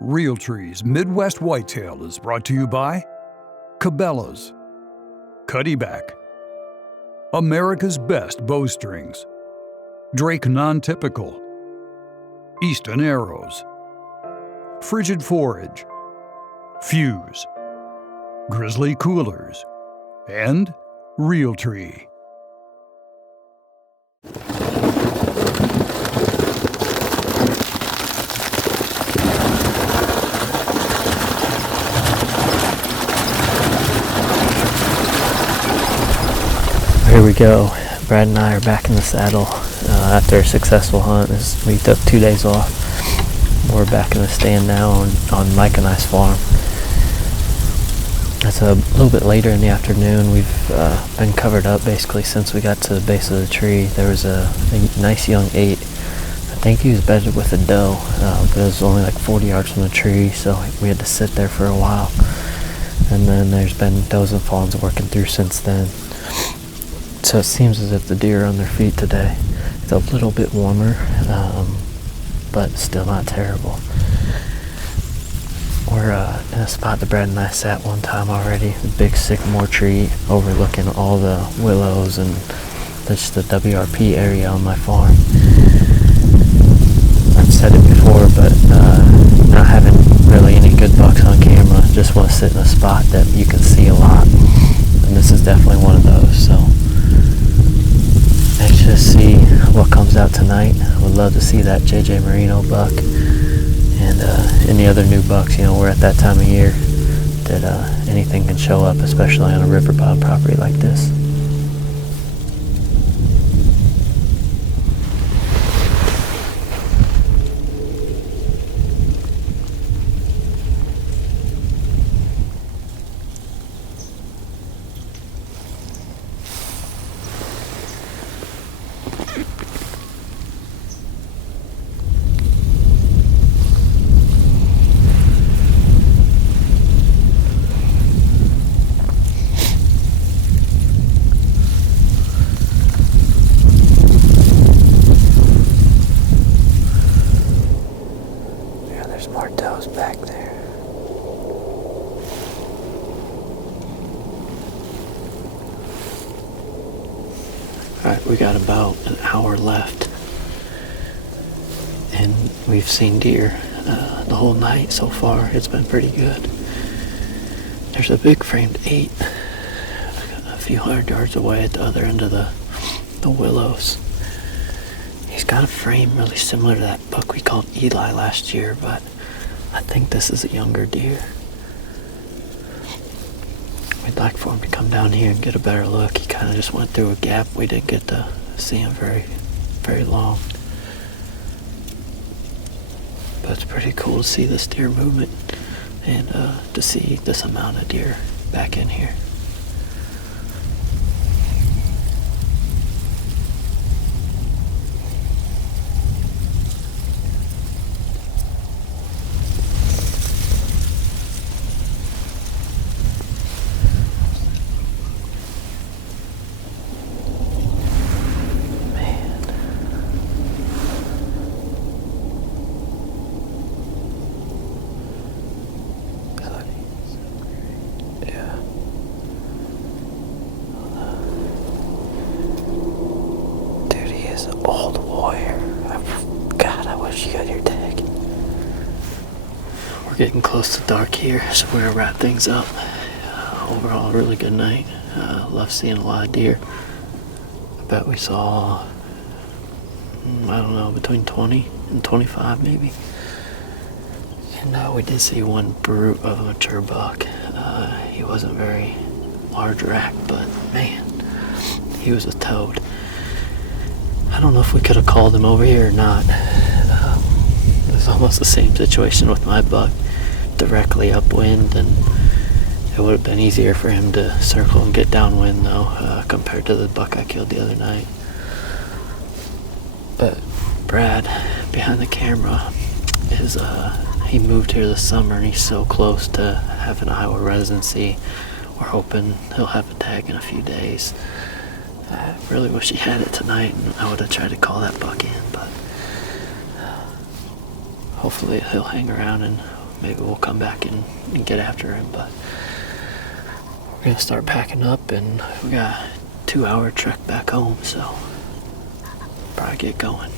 Realtree's Midwest Whitetail is brought to you by Cabela's, Cuddyback, America's Best Bowstrings, Drake Non-Typical, Easton Arrows, Frigid Forage, Fuse, Grizzly Coolers, and Realtree. Here we go. Brad and I are back in the saddle after a successful hunt. We took 2 days off. We're back in the stand now on Mike and I's farm. It's a little bit later in the afternoon. We've been covered up basically since we got to the base of the tree. There was a nice young 8. I think he was bedded with a doe, but it was only like 40 yards from the tree, so we had to sit there for a while. And then there's been does and fawns working through since then. So it seems as if the deer are on their feet today. It's a little bit warmer, but still not terrible. We're in a spot that Brad and I sat one time already, a big sycamore tree overlooking all the willows and just the WRP area on my farm. I've said it before, but not having really any good bucks on camera, just want to sit in a spot that you can see a lot. And this is definitely one of those, so let's just see what comes out tonight. I would love to see that JJ Marino buck and any other new bucks. You know, we're at that time of year that anything can show up, especially on a river bottom property like this. Back there. Alright, we got about an hour left, and we've seen deer the whole night so far. It's been pretty good. There's a big framed 8 a few hundred yards away at the other end of the willows. He's got a frame really similar to that buck we called Eli last year, but I think this is a younger deer. We'd like for him to come down here and get a better look. He kind of just went through a gap. We didn't get to see him very, very long. But it's pretty cool to see this deer movement and to see this amount of deer back in here. Old warrior. God, I wish you had your tag. We're getting close to dark here, so we're gonna wrap things up. Overall, really good night. Love seeing a lot of deer. I bet we saw, I don't know, between 20 and 25 maybe. And we did see one brute of a mature buck. He wasn't very large rack, but man, he was a toad. I don't know if we could have called him over here or not. It was almost the same situation with my buck, directly upwind, and it would have been easier for him to circle and get downwind though, compared to the buck I killed the other night. But Brad, behind the camera, he moved here this summer and he's so close to having Iowa residency. We're hoping he'll have a tag in a few days. I really wish he had it tonight, and I would have tried to call that buck in, but hopefully he'll hang around and maybe we'll come back and get after him. But we're gonna start packing up, and we got a 2-hour trek back home, so probably get going.